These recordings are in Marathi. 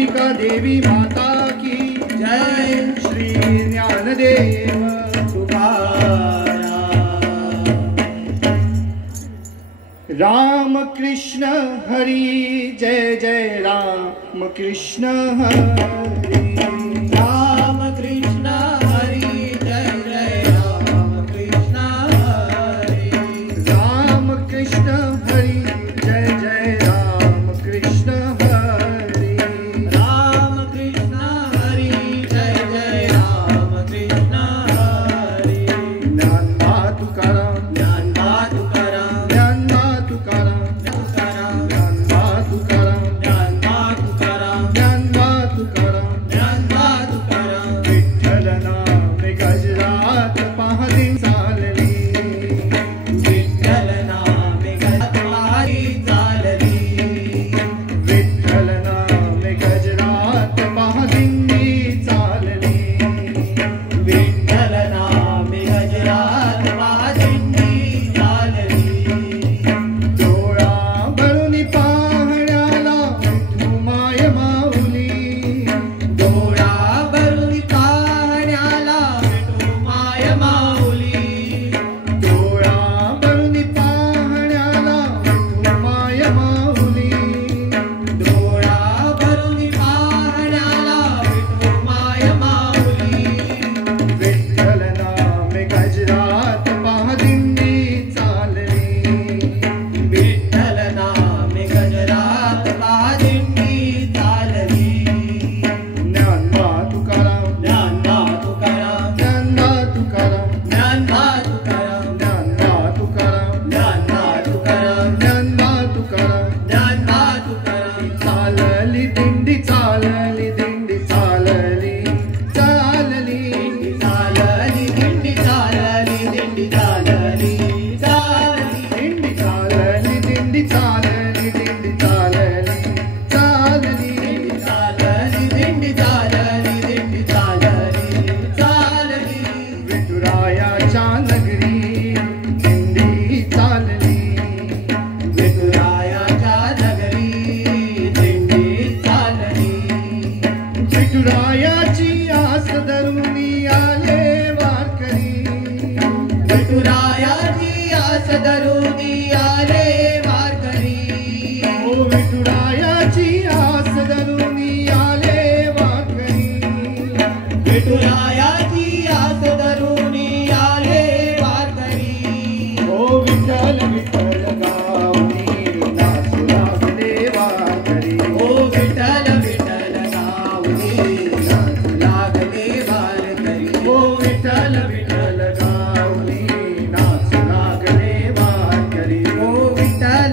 कालिका देवी माता की जय। श्री ज्ञानदेव तुकाराम। राम कृष्ण हरि जय जय राम कृष्ण हरि। राम कृष्ण हरि जय जय राम कृष्ण हरि। राम कृष्ण हरि जय जय राम कृष्ण हरि। राम कृष्ण हरि जय जय राम कृष्ण हरि। ज्ञानबा तुकाराम ज्ञानबा तुकाराम ज्ञानबा तुकाराम तुकाराम ज्ञानबा तुकाराम ज्ञानबा तुकाराम ज्ञानबा तुकाराम ज्ञानबा तुकाराम। विठ्ठल नाम गजरात पहादी चालली। विठ्ठल नाम गजरात चालली। विठ्ठल नाम गजरात पहादी चालली। विठ्ठल नाम गजरात पहादी चालली। डोळा भरून पाहण्याला विठू माय माऊली। डोळा भरून पाहण्याला विठू माय माऊली। डोळा भरून पाहण्याला विठू माय माऊली। डोळा भरून पाहण्याला विठू माय माऊली। विठ्ठल नाम गजरात पहादी चालली। विठ्ठल नाम गजरात पहादी चालली। ज्ञानबा तुकाराम ज्ञानबा तुकाराम ज्ञानबा तुकाराम ज्ञानबा तुकाराम ज्ञानबा तुकाराम ज्ञानबा तुकाराम ज्ञानबा तुकाराम। ज्ञानबा तुकाराम। चालली दिंडी चालली दिंडी चालली चालली। चालली दिंडी चालली दिंडी चालली चालली। दिंडी चालली दिंडी चालली दिंडी चालली चालली। चालली दिंडी चालली दिंडी चालली चालली। विठुरायाच्या नगरी दिंडी चालली। विठुरायाच्या नगरी दिंडी चालली। विठुरायाची आस धरून आले वारकरी। विठुरायाची आस धरून आले वारकरी। ओ विठुरायाची आस धरून आले वारकरी। विठुरायाची आस धरून आले वारकरी। ओ विठ्ठल विठ्ठल गावनी नाचू लागले वारकरी। ओ विठ्ठल विठ्ठल गावनी नाचू लागले वारकरी। ओ विठ्ठल विठ्ठल गावनी नाचू लागले वारकरी। ओ विठ्ठल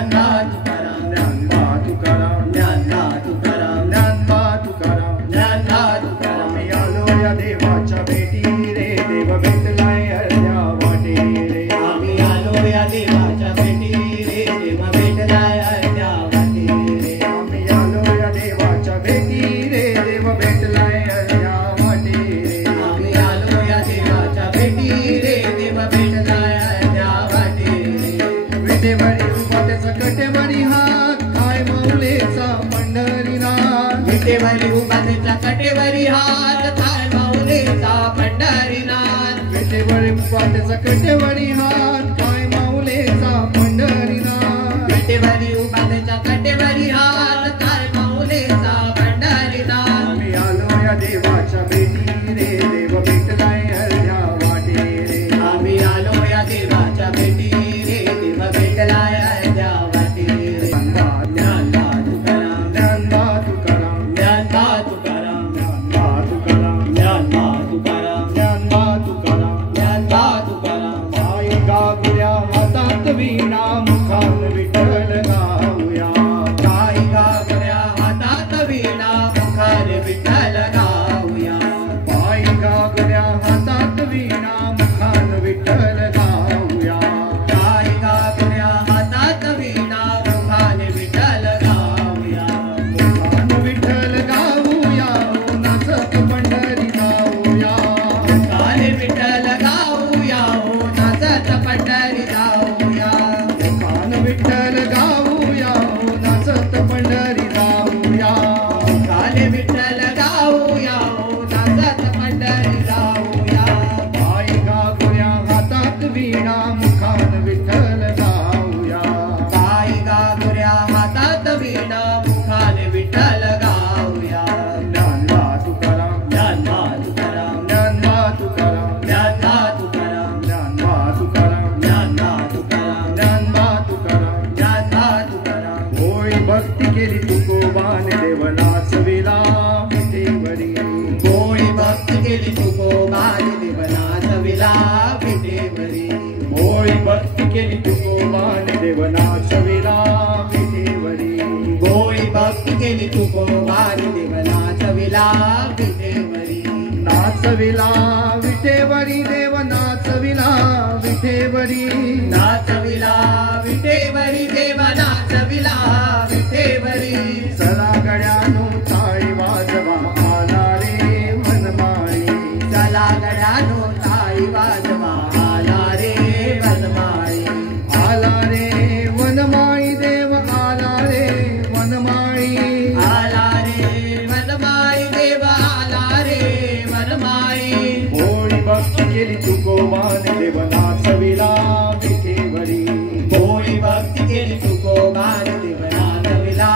ज्ञानबा तुकाराम, ज्ञानबा तुकाराम, ज्ञानबा तुकाराम, ज्ञानबा तुकाराम. ज्ञानबा तुकाराम. आम्ही आलो या देवाच्या भेटी रे, देव भेटलाय अर्ध्या वाटे रे. आम्ही आलो या देवाच्या भेटी रे, देव भेटलाय अर्ध्या वाटे रे. आम्ही आलो या देवाच्या भेटी रे, देव भेटलाय अर्ध्या वाटे रे. आम्ही आलो या देवाच्या भेटी रे, देव भेटलाय अर्ध्या वाटे रे. विटेवरी उभा त्याचा कटेवरी हात, काय माऊलेचा पंढरीनाथ. विटेवरी उभा त्याच्या कटेवरी हात, थाय माऊलीचा पंढरीनाथ. विटेवरी उभा त्याचा कटेवरी हात, काय माऊलेचा पंढरीनाथ. विटेवरी उभा त्याच्या कटेवरी हात, थाय माऊलीचा पंढरीनाथ. आम्ही आलो या देवाच्या भेटी रे, देव भेटलाय अर्ध्या वाटे रे. आम्ही आलो या देवाच्या भेटी रे, देव भेटलाय अर्ध्या वाटे रे. ज्ञानबा तुकाराम, ज्ञानबा तुकाराम, ज्ञानबा तुकाराम, ज्ञानबा तुकाराम, ज्ञानबा तुकाराम, ज्ञानबा तुकाराम. ज्ञानबा तुकाराम. पायी गागुल्या हातात वीणा, मुखात विठ्ठल गाऊया. पायी गागुल्या हातात वीणा, मुखाने विठ्ठल गाऊया. पायी गागुल्या हातात वीणा, मुखात विठ्ठल गाऊया. पायी गागुल्या हातात वीणा, मुखाने विठ्ठल गाऊया. मुखात विठ्ठल गाऊया, नाचत पंढरी गाऊया. मुखाने विठ्ठल गाऊया, हो नाचत पंढरी जाऊया. मुखात विठ्ठल गाऊया, नाचत पंढरी जाऊया. मुखाने विठ्ठल गाऊया, हो नाचत पंढरी जाऊया. पायी गागुल्या हातात वीणा, मुखात विठ्ठल गाऊया. पायी गागुल्या हातात वीणा, मुखाने विठ्ठल गाऊया. ज्ञानबा तुकाराम, ज्ञानबा तुकाराम, ज्ञानबा तुकाराम, ज्ञानबा तुकाराम, ज्ञानबा तुकाराम, ज्ञानबा तुकाराम, ज्ञानबा तुकाराम. ज्ञानबा तुकाराम. होय भक्ती केली तुकोबान, देव नाचविला विठेवरी. कोळी भक्ती केली तुकोबान, देव नाचविला विठेवरी. होय भक्ती केली तुकोबान, देव नाचविला विठेवरी. कोळी भक्ती केली तुकोबान, देव नाचविला विठेवरी. नाचविला विठेवरी, देव नाचविला विठेवरी. नाचविला विठेवरी, देव नाचविला विठेवरी. चला गड्यानो टाळी वाजवा, आला रे मनमाळी. चला गड्यानो टाळी वाजवा, आला रे वनमाळी. आला रे वनमाळी, देव आला रे वनमाळी. आला रे वनमाळी, देव आला रे वनमाळी. होळी भक्ती केली तुकोबान, देव नाचविला विठेवरी. कोळी भक्ती केली तुकोबान, देव नाचविला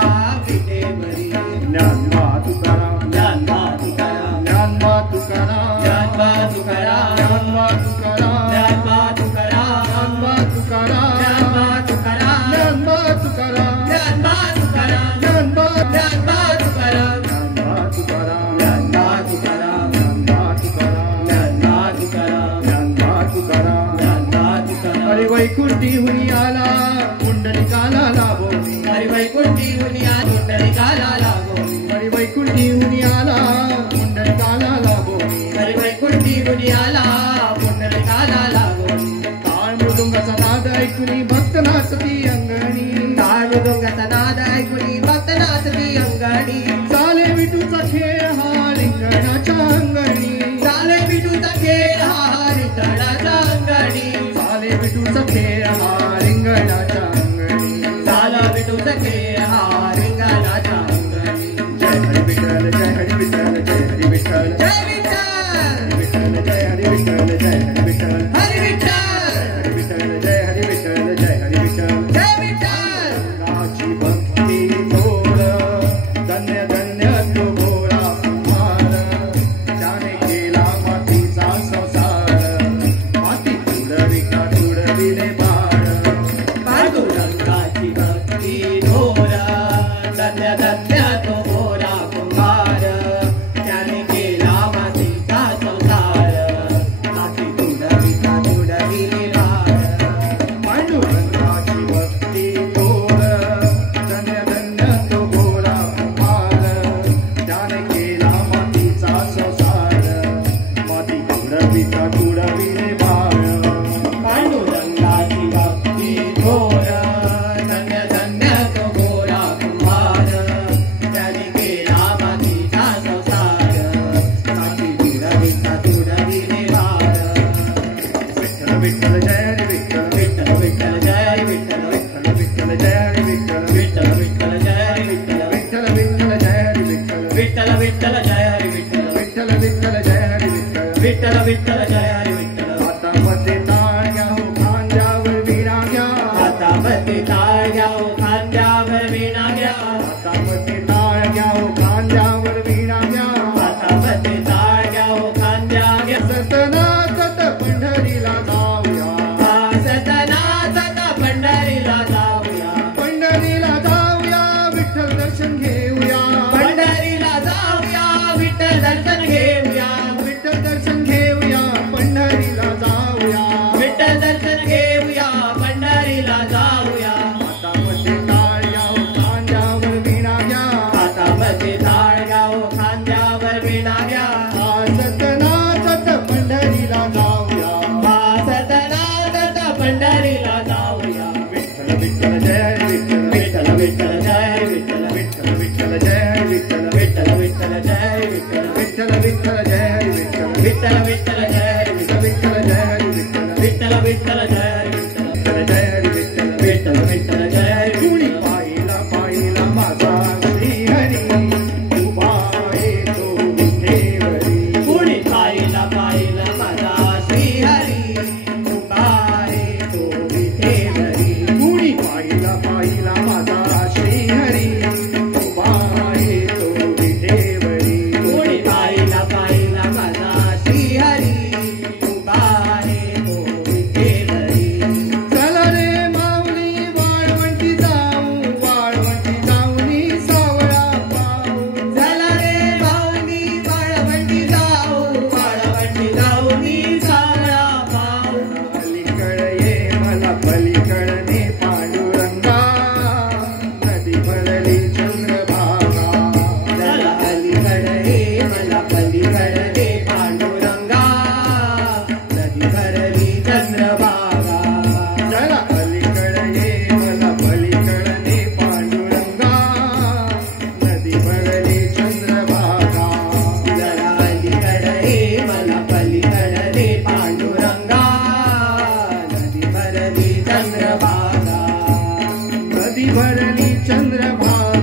विठेवरी. ज्ञानबा तुकाराम, ज्ञानबा तुकाराम, ज्ञानबा तुकाराम, ज्ञानबा तुकाराम, ज्ञानबा तुकाराम, ज्ञानबा तुकाराम, ज्ञानबा तुकाराम, ज्ञानबा तुकाराम, ज्ञानबा तुकाराम, ज्ञानबा तुकाराम, ज्ञानबा ज्ञानबा तुकाराम, ज्ञानबा तुकाराम, ज्ञानबा तुकाराम, ज्ञानबा तुकाराम, ज्ञानबा तुकाराम, ज्ञानबा तुकाराम. ज्ञानबा तुकाराम. अरे वैकुंठीहुनी आला पुंडलिकाला लाभोनी. हरी वैकुंठी मुनिया पुंडलिकाला लागोनी. अरे वैकुंठीहुनी आला पुंडलिकाला लाभोनी. हरी वैकुंठी मुनियाला पुंडलिकाला लागोनी. टाळ मृदुंगाचा नाद ऐकुनी भक्त नाचती अंगणी. टाळ मृदुंगाचा नाद ऐकुनी भक्त नाचती अंगणी. चाले विठूचा खेळ हा रिंगणाच्या अंगणी. चाले विठूचा खेळ हा रिंगणाच्या अंगणी. चाले विठूचा खेळ हा रिंगणाच्या अंगणी. चाला विठूचा खेळ हा रिंगणाच्या अंगणी. जय हरी विठ्ठल, जय हरी विठ्ठल, जय हरी विठ्ठल, जय विठ्ठल, विठ्ठल जय हरी विठ्ठल, जय हरी विठ्ठल, हरी विठ्ठल, हरी विठ्ठल, जय हरी विठ्ठल, जय हरी विठ्ठल. जय विठ्ठल. राची भक्ती थोर, धन्य धन्य तो भोळा कुमार. त्याने केला मातीचा संसार, माती तुडविता तुडविले बाळ. पांडुरंगाची भक्ती थोर, धन्य धन्य तो मोरा कुंभार. त्याने केला मातीचा संसार, माती तुडविता तुडविले बाळ. पांडुरंगाची भक्ती थोर, विठ्ठल विठ्ठल जय हरी विठ्ठल हातामध्ये टाळ घ्या हो खांद्यावर विणा घ्या हातामध्ये टाळ घ्या हो खांद्यावर विणा घ्या हातामध्ये टाळ घ्या हो खांद्यावर विणा घ्या हातामध्ये टाळ घ्या हो खांद्या घ्या सतनासत पंढरीला जाऊया सतनासत पंढरीला जाऊया पंढरीला जाऊया विठ्ठल दर्शन घेऊया पंढरीला जाऊया विठ्ठल दर्शन घेऊया विठ्ठल दर्शन घेऊया पंढरीला जाऊया विठ्ठल दर्शन घेऊया पंढरीला जाऊया हातामध्ये टाळ घ्या हो खांद्यावर विणा घ्या हातामध्ये टाळ घ्या हो खांद्यावर विणा घ्या सतनासत पंढरीला जाऊया सतनासत पंढरीला जाऊया विठ्ठल विठ्ठल जय विठ्ठल विठ्ठल विठ्ठल जय विठ्ठल विठ्ठल विठ्ठल जय विठ्ठल विठ्ठल विठ्ठल जय विठ्ठल विठ्ठल विठ्ठल जय विठ्ठल विठ्ठल विठ्ठल जय विठ्ठल विठ्ठल जय विठ्ठल विठ्ठल विठ्ठल जय विठ्ठल जय विठ्ठल विठ्ठल विठ्ठल जय कुणी विठ्ठल पाहिला पाहिला माझा श्रीहरी उभा आहे तो विठेवरी कुणी पाहिला पाहिला माझा श्रीहरी उभा आहे तो विठेवरी कुणी पाहिला पाहिला माझा श्रीहरी उभा आहे तो विठेवरी कुणी पाहिला पाहिला माझा श्रीहरी उभा आहे तो विठेवरी चला रे माऊली वाळवंटी जाऊनी सावळा पाहू चला रे भाऊनी वाळवंटी जाऊनी सावळा पाहू पलीकड ये मला पलीकडने पांडुरंगा नदी भरली चंद्रभागा चला अलीकडे मला पलीकडे पांडुरंगा नदी भरली चंद्रभागा चला पलीकड ये मला पलीकडने पांडुरंगा नदी भरली चंद्रभागा जरा अलीकडे मला पलीकडे पांडुरंगा नदी भरली चंद्रभागा नदी भरली चंद्रभागा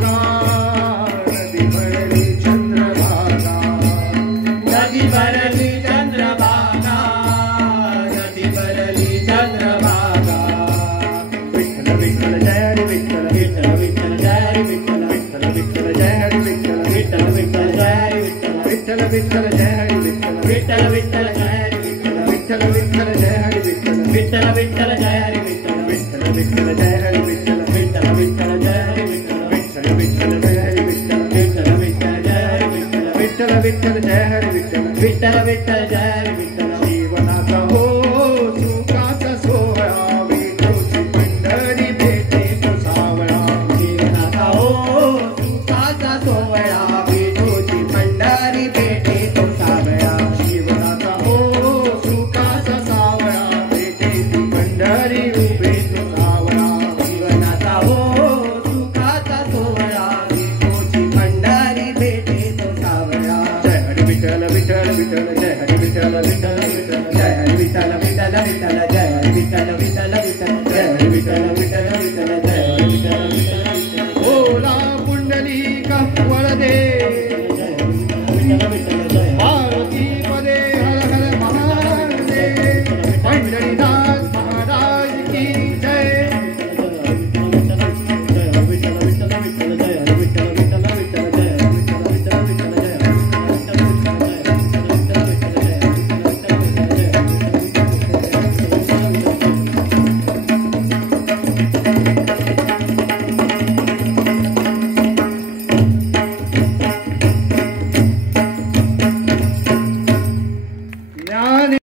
नदी भरली चंद्रभागा नदी भरली चंद्रभागा नदी भरली चंद्रभागा विठ्ठल विठ्ठल जय हरी विठ्ठल विठ्ठल विठ्ठल जय हरी विठ्ठल विठ्ठल विठ्ठल जय हरी विठ्ठल विठ्ठल विठ्ठल जय हरी विठ्ठल विठ्ठल विठ्ठल जय हरी विठ्ठल विठ्ठल विठ्ठल जय हरी विठ्ठल विठ्ठल विठ्ठल जय हरी विठ्ठल विठ्ठल विठ्ठल जय हरी विठ्ठल विठ्ठल विठ्ठल जय हरी विठ्ठल विठ्ठल विठ्ठल जय हरी विठ्ठल विठ्ठल विठ्ठल जय हरी विठ्ठल विठ्ठल विठ्ठल जय हरी विठ्ठल विठ्ठल विठ्ठल जय हरी विठ्ठल विठ्ठल विठ्ठल जय हरी विठ्ठल